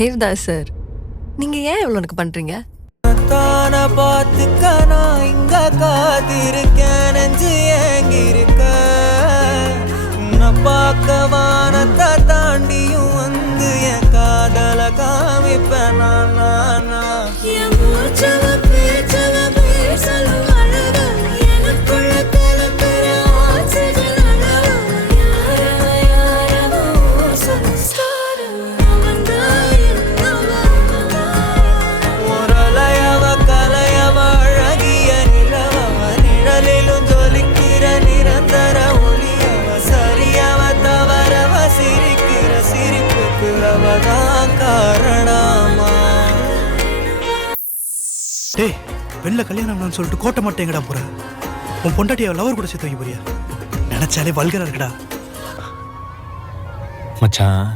Devdas sir, நீங்க ஏன் இவ்வளவு எனக்கு பண்றீங்க? தான பார்த்துக்க நான் இங்க காத்திருக்கேன், நெஞ்சு ஏங்கிருக்க உன்னை பார்க்க வானத்தை தாண்டியும் வந்து என் காதல காமிப்பேன் நான். டேய், வெளில கல்யாணம்னு சொல்லிட்டு கோட்டை மட்டும் எங்கடா போற? உன் பொண்டாட்டிய லவர் கூட சேர்த்து வைக்க போறியா? நினைச்சாலே வல்கரா இருக்குடா. மச்சான்,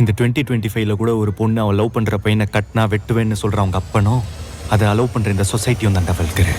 இந்த 2025ல கூட ஒரு பொண்ணு அவன் லவ் பண்ற பையனை கட்டினா வெட்டுவேன்னு சொல்ற அவங்க அப்பனும் அதை அலோவ் பண்ற இந்த சொசைட்டியும் தான்டா வல்கரு.